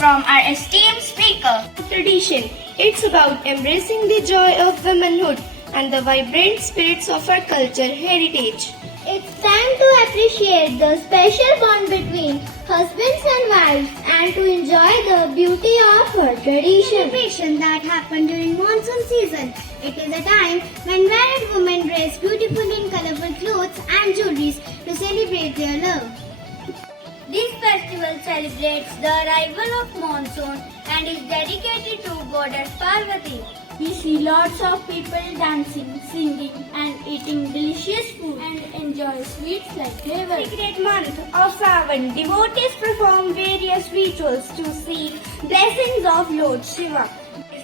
from our esteemed speaker. Tradition. It's about embracing the joy of womanhood and the vibrant spirits of our culture heritage. It's time to appreciate the special bond between husbands and wives and to enjoy the beauty of our tradition. Celebration that happened during monsoon season. It is a time when married women dress beautifully in colorful clothes and jewelries to celebrate their love. This festival celebrates the arrival of monsoon and is dedicated to Goddess Parvati. We see lots of people dancing, singing and eating delicious food and enjoy sweets like heaven. In the great month of Sawan, devotees perform various rituals to seek blessings of Lord Shiva.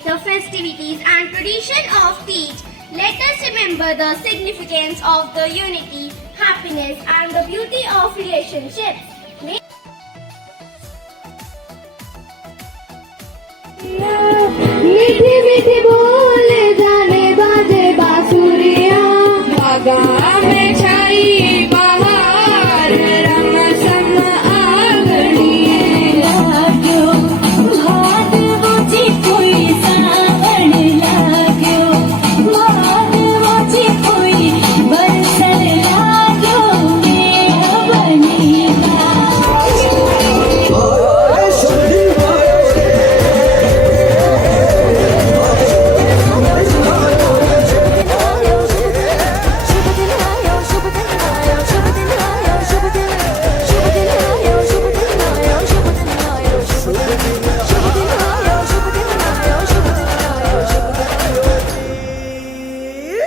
The festivities and tradition of Teej. Let us remember the significance of the unity, happiness and the beauty of relationships.